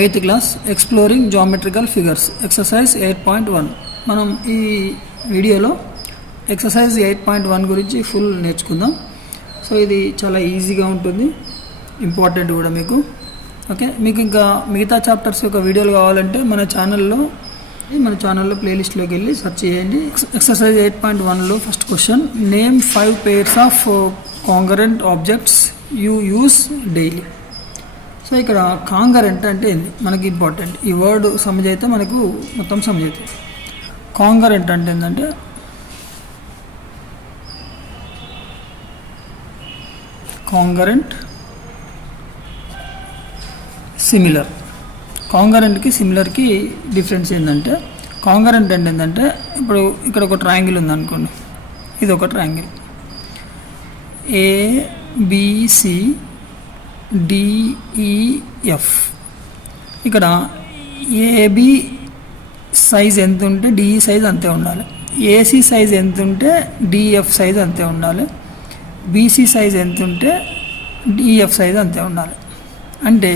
8th class exploring geometrical figures exercise 8.1. మనం ఈ వీడియోలో ఎక్సర్సైజ్ 8.1 గురించి ఫుల్ నేర్చుకుందాం. సో ఇది చాలా ఈజీగా ఉంటుంది, ఇంపార్టెంట్ కూడా మీకు. ఓకే, మీకు ఇంకా మిగతా చాప్టర్స్ యొక్క వీడియోలు కావాలంటే మన ఛానల్లో ప్లేలిస్ట్లోకి వెళ్ళి సెర్చ్ చేయండి. ఎక్సర్సైజ్ 8.1లో first question, name 5 pairs of congruent objects you use daily. So ఇక్కడ కాంగరెంట్ అంటే ఏంది మనకి ఇంపార్టెంట్. ఈ వర్డ్ సమజ్ అయితే మనకు మొత్తం సమజ్ అవుతుంది. కాంగరెంట్ అంటే ఏంటంటే కాంగరెంట్, సిమిలర్. కాంగరెంట్కి సిమిలర్కి డిఫరెన్స్ ఏంటంటే, కాంగరెంట్ అంటే ఏంటంటే ఇప్పుడు ఇక్కడ ఒక ట్రయాంగిల్ ఉందనుకోండి, ఇది ఒక ట్రయాంగిల్ ఏబిసి డిఈఎఫ్. ఇక్కడ ఏబి సైజ్ ఎంత ఉంటే డిఈ సైజ్ అంతే ఉండాలి, ఏసీ సైజ్ ఎంత ఉంటే డిఎఫ్ సైజ్ అంతే ఉండాలి, బీసీ సైజ్ ఎంత ఉంటే డిఎఫ్ సైజ్ అంతే ఉండాలి. అంటే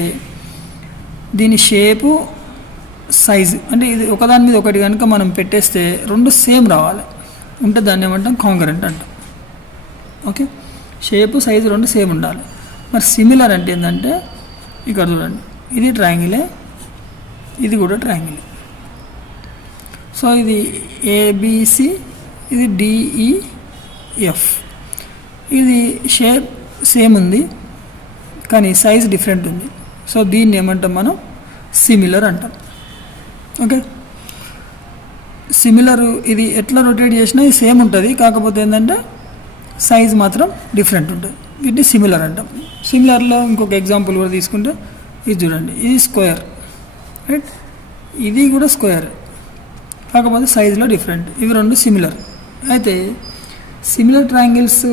దీని షేపు, సైజు అంటే ఇది ఒకదాని మీద ఒకటి కనుక మనం పెట్టేస్తే రెండు సేమ్ రావాలి, ఉంటే దాన్ని ఏమంటాం కాంగరెంట్ అంటాం. ఓకే, షేపు సైజు రెండు సేమ్ ఉండాలి. మరి సిమిలర్ అంటే ఏంటంటే ఇక్కడ చూడండి, ఇది ట్రయాంగిలే, ఇది కూడా ట్రయాంగిలే. సో ఇది ఏబిసి, ఇది డిఈఎఫ్. ఇది షేప్ సేమ్ ఉంది కానీ సైజ్ డిఫరెంట్ ఉంది. సో దీన్ని ఏమంటాం మనం సిమిలర్ అంటాం. ఓకే, సిమిలర్ ఇది ఎట్లా రొటేట్ చేసినా ఇది సేమ్ ఉంటుంది, కాకపోతే ఏంటంటే సైజ్ మాత్రం డిఫరెంట్ ఉంటుంది. వీటిని సిమిలర్ అంటాం. సిమిలర్లో ఇంకొక ఎగ్జాంపుల్ కూడా తీసుకుంటే ఇది చూడండి, ఇది స్క్వేర్, రైట్, ఇది కూడా స్క్వేర్, కాకపోతే సైజులో డిఫరెంట్. ఇవి రెండు సిమిలర్. అయితే similar triangles,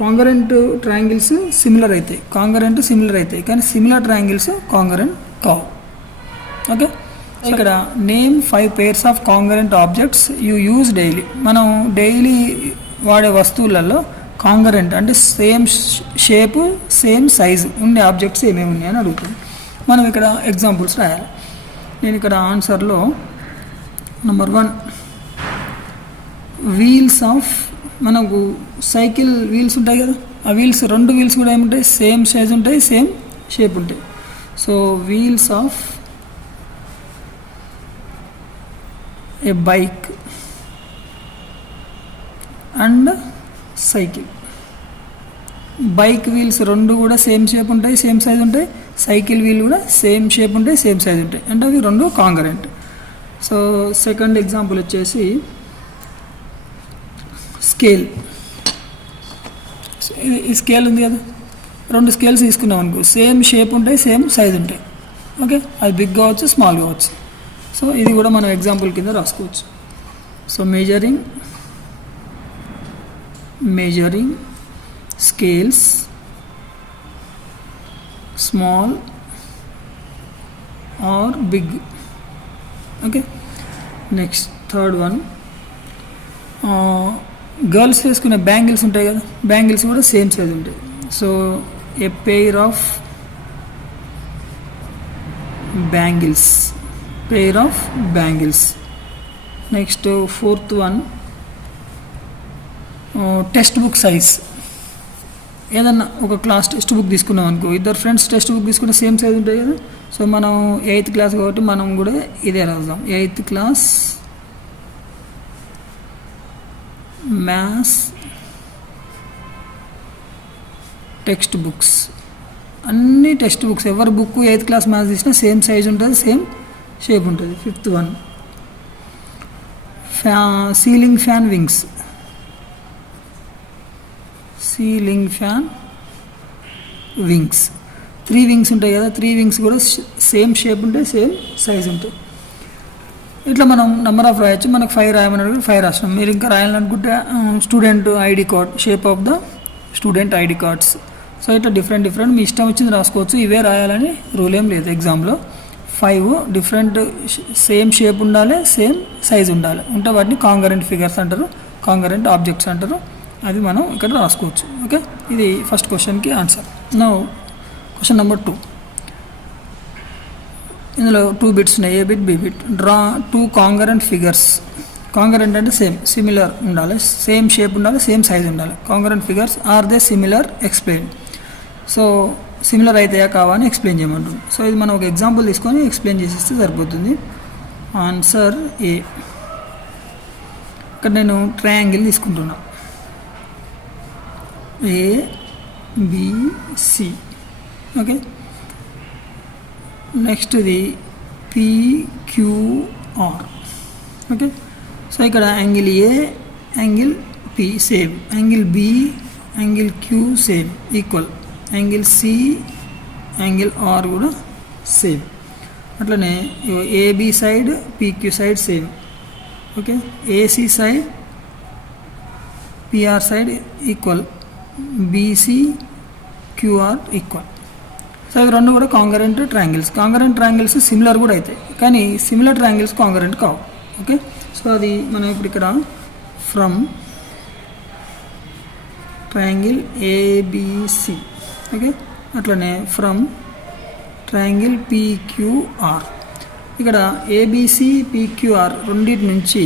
congruent triangles similar అవుతాయి, కాంగరెంట్ సిమిలర్ అవుతాయి, కానీ సిమిలర్ ట్రయాంగిల్స్ కాంగరెంట్ కావు. ఓకే, ఇక్కడ name 5 pairs of congruent objects you use daily. మనం డైలీ వాడే వస్తువులలో కాంగరెంట్ అంటే సేమ్ షేపు, సేమ్ సైజు ఉండే ఆబ్జెక్ట్స్ ఏమేమి ఉన్నాయని అడుగుతుంది. మనం ఇక్కడ ఎగ్జాంపుల్స్ రాయాలి. నేను ఇక్కడ ఆన్సర్లో నెంబర్ 1, వీల్స్ ఆఫ్, మనకు సైకిల్ వీల్స్ ఉంటాయి కదా, ఆ వీల్స్, రెండు వీల్స్ కూడా ఏముంటాయి, సేమ్ సైజ్ ఉంటాయి, సేమ్ షేప్ ఉంటాయి. So wheels of A bike and cycle. Bike wheels రెండు కూడా సేమ్ షేప్ ఉంటాయి, సేమ్ సైజ్ ఉంటాయి. సైకిల్ వీల్ కూడా సేమ్ షేప్ ఉంటాయి, సేమ్ సైజ్ ఉంటాయి. అంటే అవి రెండు కాంగరెంట్. సో సెకండ్ ఎగ్జాంపుల్ వచ్చేసి స్కేల్. ఈ స్కేల్ ఉంది కదా, రెండు స్కేల్స్ తీసుకున్నాం అనుకో, సేమ్ షేప్ ఉంటాయి, సేమ్ సైజ్ ఉంటాయి. ఓకే, అది బిగ్ కావచ్చు, స్మాల్ కావచ్చు. సో ఇది కూడా మనం ఎగ్జాంపుల్ కింద రాసుకోవచ్చు. So measuring scales, small or big. Okay, next third one, girls వేసుకునే బ్యాంగిల్స్ ఉంటాయి కదా, బ్యాంగిల్స్ కూడా సేమ్ సైజ్ ఉంటాయి. So a pair of bangles. Next fourth one, text book size. ఏదన్నా ఒక క్లాస్ టెక్స్ట్ బుక్ తీసుకున్నాం అనుకో, ఇద్దరు ఫ్రెండ్స్ టెక్స్ట్ బుక్ తీసుకుంటే సేమ్ సైజ్ ఉంటాయి కదా. సో మనం 8th క్లాస్ కాబట్టి మనం కూడా ఇదే రాద్దాం, 8th class maths text books. అన్ని టెక్స్ట్ బుక్స్, ఎవరి బుక్ 8th క్లాస్ మ్యాథ్స్ తీసినా సేమ్ సైజ్ ఉంటుంది, సేమ్ షేప్ ఉంటుంది. Fifth one, ceiling fan wings. Ceiling fan wings 3 wings ఉంటాయి కదా, 3 వింగ్స్ కూడా సేమ్ షేప్ ఉంటాయి, సేమ్ సైజ్ ఉంటాయి. ఇట్లా మనం నెంబర్ ఆఫ్ రాయొచ్చు. మనకు 5 రాయమని 5 రాసినాం. మీరు ఇంకా రాయాలనుకుంటే student ID card, shape of the student ID cards. So ఇట్లా డిఫరెంట్ మీ ఇష్టం వచ్చింది రాసుకోవచ్చు. ఇవే రాయాలని రూల్ ఏం లేదు. ఎగ్జామ్లో 5 డిఫరెంట్ సేమ్ షేప్ ఉండాలి, సేమ్ సైజ్ ఉండాలి, ఉంటే వాటిని కాంగరెంట్ ఫిగర్స్ అంటారు, కాంగరెంట్ ఆబ్జెక్ట్స్ అంటారు. అది మనం ఇక్కడ రాసుకోవచ్చు. ఓకే, ఇది ఫస్ట్ క్వశ్చన్కి ఆన్సర్. నౌ క్వశ్చన్ నెంబర్ 2, ఇందులో 2 బిట్స్ ఉన్నాయి, A bit B bit. Draw 2 congruent figures. Congruent అంటే సేమ్, సిమిలర్ ఉండాలి, సేమ్ షేప్ ఉండాలి, సేమ్ సైజ్ ఉండాలి. Congruent figures are they similar explain. So similar అవుతాయా కావా అని ఎక్స్ప్లెయిన్ చేయమంటుంది. సో ఇది మనం ఒక ఎగ్జాంపుల్ తీసుకొని ఎక్స్ప్లెయిన్ చేసేస్తే సరిపోతుంది. Answer A. ఇక్కడ నేను ట్రయాంగిల్ తీసుకుంటున్నా, ABC. ఓకే, నెక్స్ట్ ఇది PQR. ఓకే, సో ఇక్కడ angle A, angle P same, angle B, angle Q same equal, angle C, angle R కూడా సేమ్. అట్లనే AB side, PQ side same. Okay, AC side, PR side equal, BC, QR equal. So ఇవి రెండు కూడా congruent triangles. Congruent triangles similar కూడా అవుతాయి, కానీ similar triangles congruent కావు. Okay, so అది మనం ఇప్పుడు ఇక్కడ ఫ్రమ్ ట్రయాంగిల్ ఏబిసి. ఓకే, అట్లనే ఫ్రమ్ ట్రయాంగిల్ పిక్యూఆర్. ఇక్కడ ఏబిసి, పిక్యూఆర్ రెండింటి నుంచి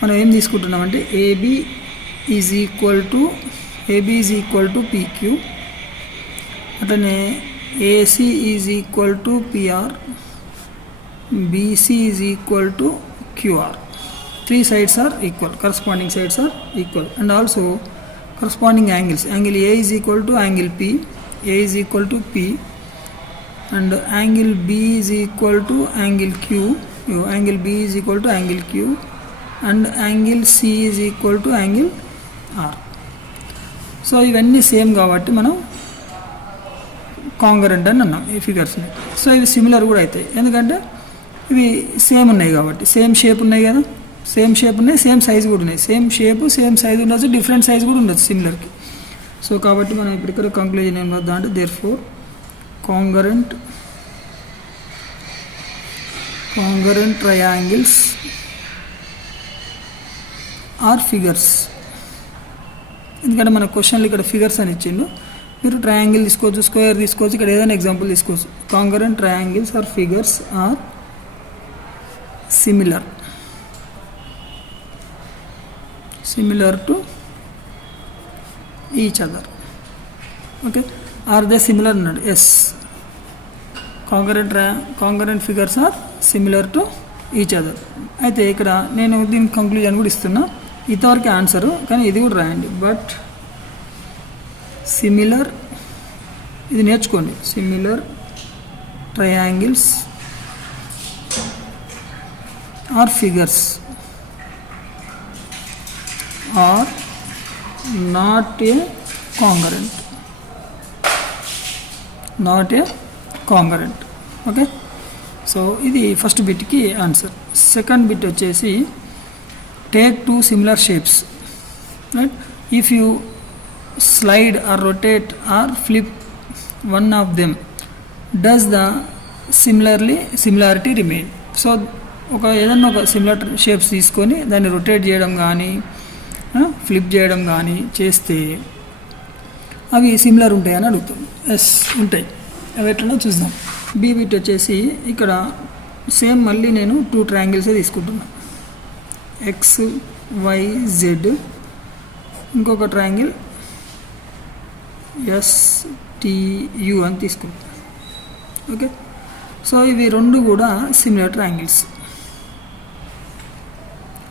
మనం ఏం తీసుకుంటున్నామంటే AB is equal to PQ, అట్లనే AC is equal to PR, BC is equal to QR. 3 sides are equal, corresponding sides are equal, and also corresponding angles. Angle A is equal to angle P, A is equal to P, and angle B is equal to angle Q, angle B is equal to angle Q, and angle C is equal to angle R. So ఇవన్నీ same కాబట్టి మనం congruent అని అన్నాం ఈ ఫిగర్స్ని. So ఇవి similar కూడా అవుతాయి, ఎందుకంటే ఇవి సేమ్ ఉన్నాయి కాబట్టి, సేమ్ షేప్ ఉన్నాయి కదా, సేమ్ షేప్ ఉన్నాయి, సేమ్ సైజ్ కూడా ఉన్నాయి. సేమ్ షేప్, సేమ్ సైజ్ ఉండొచ్చు, డిఫరెంట్ సైజ్ కూడా ఉండొచ్చు సిమిలర్కి. సో కాబట్టి మనం ఇప్పుడు ఇక్కడ కంక్లూజన్ ఏం వద్దాం అంటే therefore congruent triangles are figures. ఎందుకంటే మన క్వశ్చన్లు ఇక్కడ ఫిగర్స్ అని ఇచ్చిండు, మీరు ట్రయాంగిల్ తీసుకోవచ్చు, స్క్వేర్ తీసుకోవచ్చు, ఇక్కడ ఏదైనా ఎగ్జాంపుల్ తీసుకోవచ్చు. Congruent triangles are figures are similar to each other. Okay, are they similar? Yes, congruent figures are similar to each other. అయితే ఇక్కడ నేను దీని కంక్లూజన్ కూడా ఇస్తున్నా, ఇంతవరకు ఆన్సరు, కానీ ఇది కూడా రాయండి. బట్ సిమిలర్, ఇది నేర్చుకోండి, similar triangles are figures are not a congruent. Okay, so ఇది ఫస్ట్ బిట్కి ఆన్సర్. సెకండ్ బిట్ వచ్చేసి take 2 similar shapes, right? If you slide or rotate or flip one of them, does the similarity remain? So ఏదన్నా ఒక similar shapes తీసుకొని దాన్ని rotate చేయడం కానీ flip చేయడం కానీ చేస్తే అవి సిమిలర్ ఉంటాయని అడుగుతుంది. ఎస్, ఉంటాయి. అవి ఎట్లనో చూద్దాం. బి బిట్ వచ్చేసి ఇక్కడ సేమ్ మళ్ళీ నేను 2 ట్రయాంగిల్సే తీసుకుంటున్నాను, XYZ, ఇంకొక ట్రయాంగిల్ STU అని తీసుకుంటాను. ఓకే, సో ఇవి రెండు కూడా సిమిలర్ ట్రయాంగిల్స్.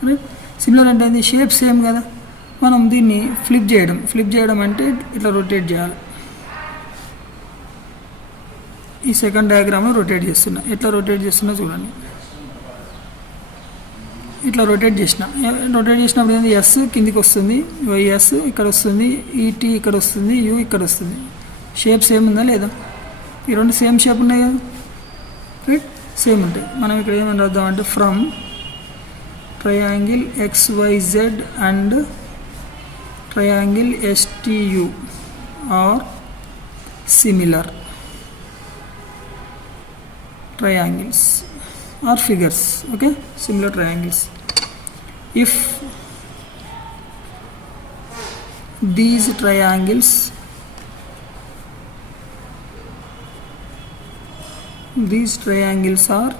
రైట్, సిమిలర్ అంటే అది షేప్ సేమ్ కదా, మనం దీన్ని ఫ్లిప్ చేయడం అంటే ఇట్లా రొటేట్ చేయాలి. ఈ సెకండ్ డయాగ్రామ్లో రొటేట్ చేస్తున్నా, ఎట్లా రొటేట్ చేస్తున్నా చూడండి. ఇట్లా రొటేట్ చేసినప్పుడు ఏంది, ఎస్ కిందికి వస్తుంది, ఎస్ ఇక్కడ వస్తుంది, ఈటీ ఇక్కడ వస్తుంది, యూ ఇక్కడ వస్తుంది. షేప్ సేమ్ ఉందా లేదా? ఈ రెండు సేమ్ షేప్ ఉన్నాయి కదా, రైట్, సేమ్ ఉంటాయి. మనం ఇక్కడ ఏమని రాద్దామంటే from triangle XYZ and triangle STU are similar triangles are figures. Okay, similar triangles. If these triangles these triangles are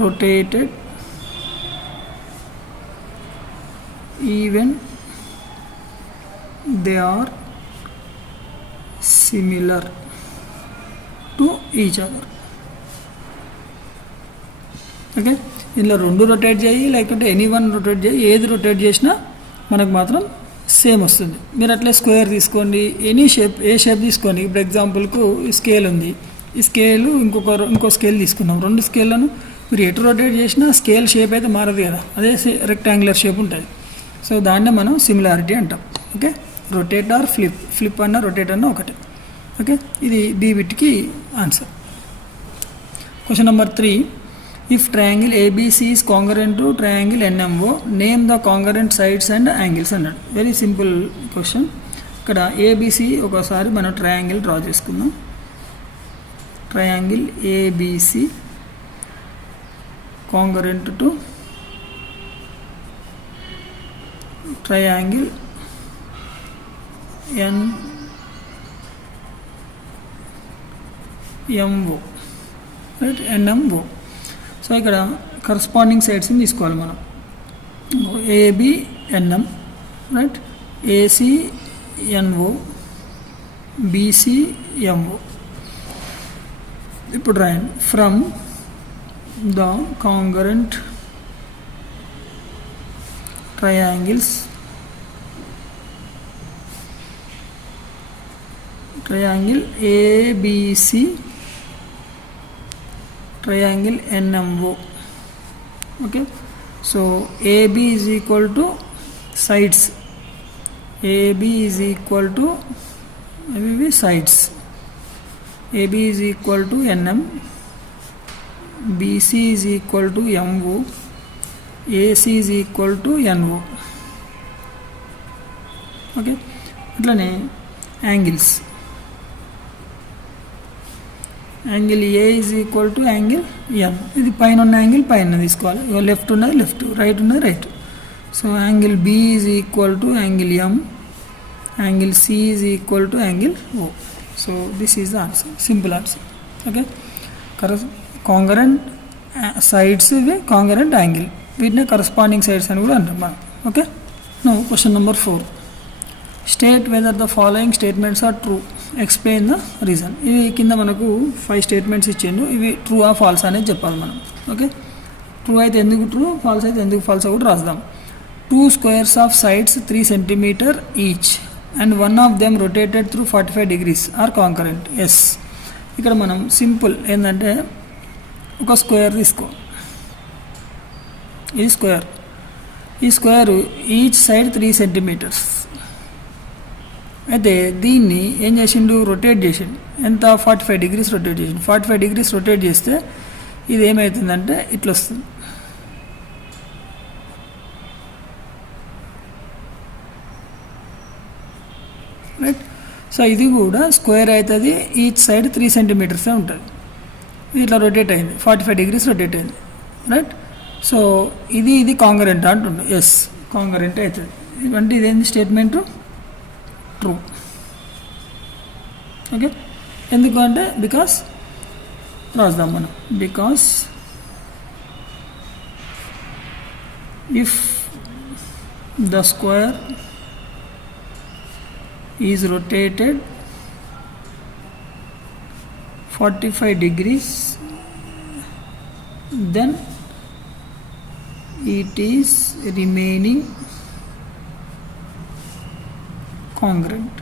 rotated even they are similar to each other. Okay, ఇందులో రెండు rotate చేయి లేకుంటే any one rotate చేయి, ఏది rotate చేసినా మనకు మాత్రం same వస్తుంది. మీరు అట్లే స్క్వేర్ తీసుకోండి, ఎనీ షేప్, ఏ షేప్ తీసుకోండి. ఇప్పుడు ఎగ్జాంపుల్కు స్కేల్ ఉంది, ఈ స్కేలు ఇంకో స్కేల్ తీసుకున్నాం. రెండు స్కేళ్లను మీరు ఎటు రొటేట్ చేసినా స్కేల్ షేప్ అయితే మారదు కదా, అదే రెక్టాంగులర్ షేప్ ఉంటుంది. సో దాన్నే మనం సిమిలారిటీ అంటాం. ఓకే, రొటేట్ ఆర్ ఫ్లిప్ అన్న రొటేట్ అన్న ఒకటే. ఓకే, ఇది బి బిట్కి answer. Question number 3, if triangle ABC is congruent to triangle NMO, name the congruent sides and angles అన్నాడు. Very simple question. ఇక్కడ ఏబిసి ఒకసారి మనం ట్రయాంగిల్ డ్రా చేసుకుందాం. Triangle ABC congruent to triangle NMO, right, NMO. So ఇక్కడ corresponding సైడ్స్ని తీసుకోవాలి మనం. ABNM, right, ACNO, BCMO. ఇప్పుడు రాయండి, from the congruent triangles triangle ABC, triangle NMO. Okay, so AB is equal to sides, AB is equal to sides, AB is equal to NM, BC is equal to MO, AC is equal to NO. Okay, అట్లనే angles, angle A is equal to angle M. ఇది పైన ఉన్న angle పైన తీసుకోవాలి, left ఉన్నది left, right ఉన్నది right. So angle B is equal to angle M, angle C is equal to angle O. So this is the answer, simple answer. Okay, congruent sides ఇవి congruent angle, వీటిని corresponding sides అని కూడా అంటాం మనం. Okay, no question number 4, state whether the following statements are true, explain the reason. ఇవి కింద మనకు 5 statements ఇచ్చిండు, ఇవి ట్రూ ఆ ఫాల్స్ అనేది చెప్పాలి మనం. ఓకే, ట్రూ అయితే ఎందుకు ట్రూ, ఫాల్స్ అయితే ఎందుకు ఫాల్స్ కూడా రాద్దాం. 2 squares of sides 3 cm each and one of them rotated through 45 degrees are concurrent. Yes, ఇక్కడ మనం సింపుల్ ఏంటంటే ఒక స్క్వేర్ తీసుకో, ఇది స్క్వేర్, ఈ స్క్వేర్ ఈచ్ సైడ్ 3 cm. అయితే దీన్ని ఏం చేసిండు, రొటేట్ చేసిండు. ఎంత, 45 degrees రొటేట్ చేసిండు. 45 degrees రొటేట్ చేస్తే ఇది ఏమవుతుందంటే ఇట్లా వస్తుంది. రైట్, సో ఇది కూడా స్క్వేర్ అవుతుంది, ఈచ్ సైడ్ 3 cm ఉంటుంది. ఇట్లా రొటేట్ అయింది, 45 degrees రొటేట్ అయింది. రైట్, సో ఇది కాంగరెంట్ అంటుండే. ఎస్, కాంగరెంట్ అవుతుంది. ఇవంటే ఇదేంటి స్టేట్మెంటు ట్రూ. ఓకే, ఎందుకు అంటే బికాస్ రాద్దాం మనం, because if the square is rotated 45 degrees then it is remaining congruent.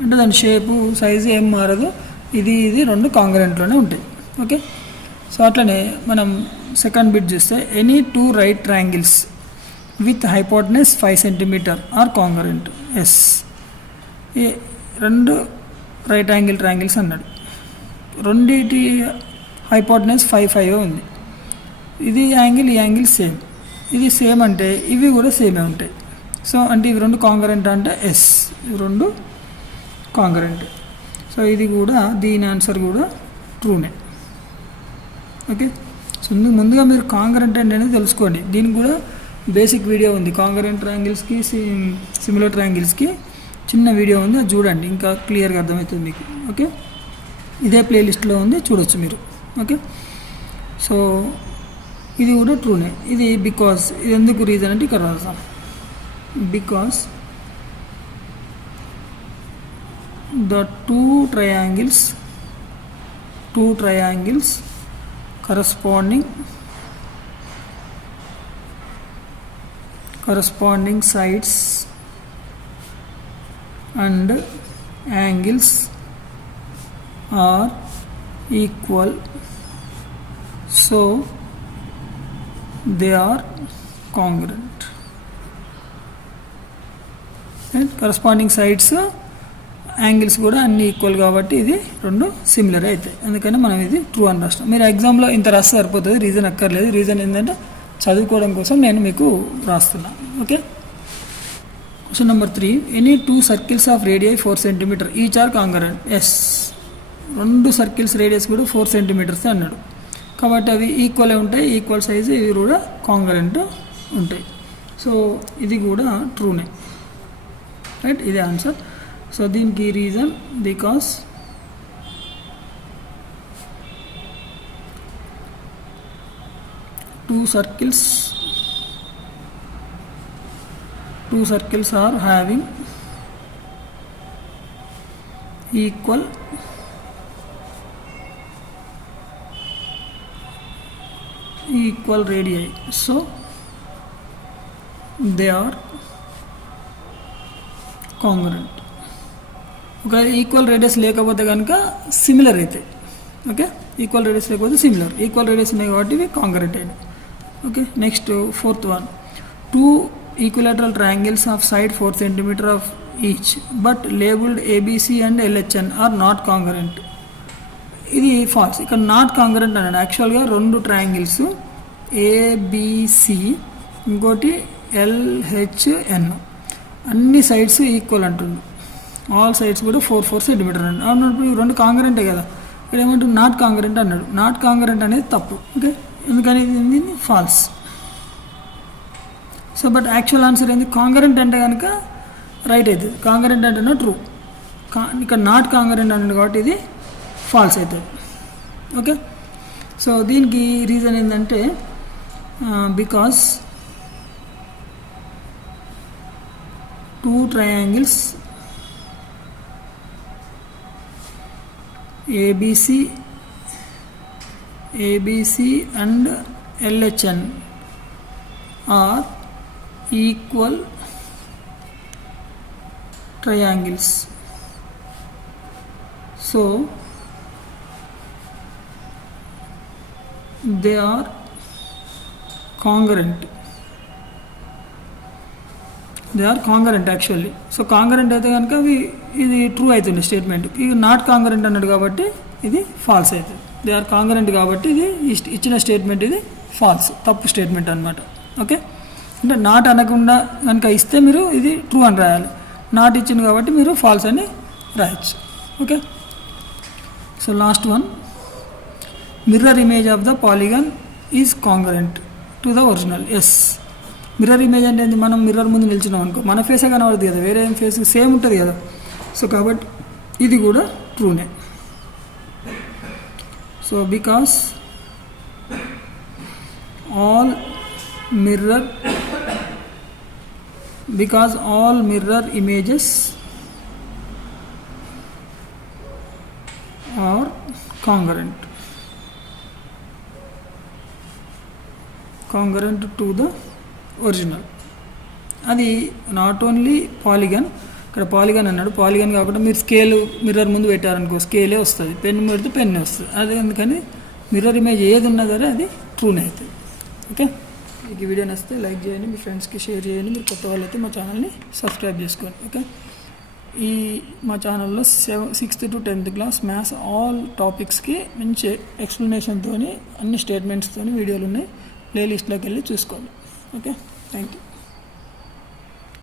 అంటే దాని షేపు సైజు ఏం మారదు, ఇది రెండు కాంగ్రెంట్లోనే ఉంటాయి. ఓకే, సో అట్లనే మనం సెకండ్ బిట్ చూస్తే any 2 right triangles with hypotenuse 5 cm are congruent. Yes, ఈ 2 రైట్ యాంగిల్ ట్రయాంగిల్స్ అన్నాడు, రెండింటి హైపోటెనస్ 5 ఉంది. ఇది యాంగిల్, ఈ యాంగిల్ సేమ్, ఇది సేమ్ అంటే ఇవి కూడా సేమే ఉంటాయి. సో అంటే ఇవి 2 కాంగరెంట్ అంటే ఎస్, ఇవి 2 కాంగరెంట్. సో ఇది కూడా, దీని ఆన్సర్ కూడా ట్రూనే. ఓకే, సో ముందుగా మీరు కాంగరెంట్ అంటే తెలుసుకోండి. దీనికి కూడా బేసిక్ వీడియో ఉంది, కాంగరెంట్ ట్రయాంగిల్స్కి సిమిలర్ ట్రయాంగిల్స్కి చిన్న వీడియో ఉంది, అది చూడండి, ఇంకా క్లియర్గా అర్థమవుతుంది మీకు. ఓకే, ఇదే ప్లేలిస్ట్లో ఉంది, చూడొచ్చు మీరు. ఓకే, సో ఇది కూడా ట్రూనే. ఇది బికాస్, ఇది ఎందుకు రీజన్ అంటే ఇక్కడ రాద్దాం. Because the two triangles corresponding sides and angles are equal, so they are congruent. And corresponding sides, angles కూడా అన్ని ఈక్వల్ కాబట్టి ఇది రెండు సిమిలర్ అవుతాయి. అందుకని మనం ఇది ట్రూ అని రాస్తాం. మీరు ఎగ్జామ్లో ఇంత రాస్తే సరిపోతుంది, రీజన్ అక్కర్లేదు. రీజన్ ఏంటంటే చదువుకోవడం కోసం నేను మీకు రాస్తున్నాను. Okay, question number 3. Any 2 circles of radius 4 cm each are congruent. Yes, 2 circles radius కూడా 4 cm అన్నాడు కాబట్టి అవి ఈక్వల్ ఉంటాయి, ఈక్వల్ సైజు, ఇవి కూడా కాంగ్రుయెంట్ ఉంటాయి. సో ఇది కూడా ట్రూనే, రైట్. ఇదే ఆన్సర్. సో దీనికి reason because two circles are having equal radii, so they are congruent. ఒక ఈక్వల్ రేడియస్ లేకపోతే కనుక సిమిలర్ అవుతాయి. ఓకే, ఈక్వల్ రేడియస్ లేకపోతే సిమిలర్, ఈక్వల్ రేడియస్ ఉన్నాయి కాబట్టి ఇవి కాంగ్రుయెంట్ అయినాయి. Okay, next 4th one. 2 equilateral triangles of side 4 cm of each but labeled ABC and LHN are not congruent. ఇది ఫాల్స్. ఇక్కడ నాట్ కాంగ్రుయెంట్ అన్నాడు. యాక్చువల్గా 2 ట్రయాంగిల్స్ ఏబిసి ఇంకోటి LHN అన్ని సైడ్స్ ఈక్వల్ అంటుంది. ఆల్ సైడ్స్ కూడా 4 cm అన్నాడు. అన్నప్పుడు 2 కాంగ్రుయెంటే కదా. ఇక్కడ ఏమంటుంది, నాట్ కాంగ్రుయెంట్ అన్నాడు. నాట్ కాంగ్రుయెంట్ అనేది తప్పు. ఓకే, ఎందుకని ఇది false. So but actual answer ఏంది, కాంగ్రుయెంట్ అంటే కనుక రైట్ అవుతుంది, కాంగ్రుయెంట్ అంటేనే ట్రూ. ఇక్కడ నాట్ కాంగ్రుయెంట్ అన్నాడు కాబట్టి ఇది ఫాల్స్ అవుతుంది. ఓకే, సో దీనికి రీజన్ ఏంటంటే because 2 triangles ABC and LHN are equal triangles, so they are congruent. They are congruent actually. So congruent అయితే కనుక ఇది ట్రూ అవుతుంది స్టేట్మెంట్. ఇది నాట్ కాంగ్రుయెంట్ అన్నాడు కాబట్టి ఇది ఫాల్స్ అవుతుంది. దే ఆర్ కాంగ్రుయెంట్ కాబట్టి ఇది ఇచ్చిన స్టేట్మెంట్ ఇది ఫాల్స్, తప్పు స్టేట్మెంట్ అనమాట. ఓకే, అంటే నాట్ అనకుండా కనుక ఇస్తే మీరు ఇది ట్రూ అని రాయాలి. నాట్ ఇచ్చింది కాబట్టి మీరు ఫాల్స్ అని రాయొచ్చు. Okay, so last one. Mirror image of the polygon is congruent to the original. Yes, mirror image అంటే మనం మిర్రర్ ముందు నిల్చున్నాం అనుకో, మన ఫేసే కనబడుతుంది కదా, వేరే ఏం ఫేస్ సేమ్ ఉంటుంది కదా. సో కాబట్టి ఇది కూడా ట్రూనే. So because all mirror images are congruent to the original. అది నాట్ ఓన్లీ పాలిగాన్, ఇక్కడ పాలిగాన్ అన్నాడు, పాలిగాన్ కాకుండా మీరు స్కేల్ మిర్రర్ ముందు పెట్టారనుకో స్కేలే వస్తుంది, పెన్ పెడితే పెన్నే వస్తుంది. అదే అందుకని మిర్రర్ ఇమేజ్ ఏది ఉన్నా సరే అది ట్రూనే అవుతుంది. ఓకే, మీకు ఈ వీడియో నచ్చితే లైక్ చేయండి, మీ ఫ్రెండ్స్కి షేర్ చేయండి, మీరు కొత్త వాళ్ళైతే మా ఛానల్ని సబ్స్క్రైబ్ చేసుకోండి. ఓకే, మా ఛానల్లో 6th to 10th class maths all టాపిక్స్కి మంచి ఎక్స్ప్లెనేషన్తో అన్ని స్టేట్మెంట్స్తో వీడియోలు ఉన్నాయి. ప్లేలిస్ట్లోకి వెళ్ళి చూసుకోండి. Okay, thank you.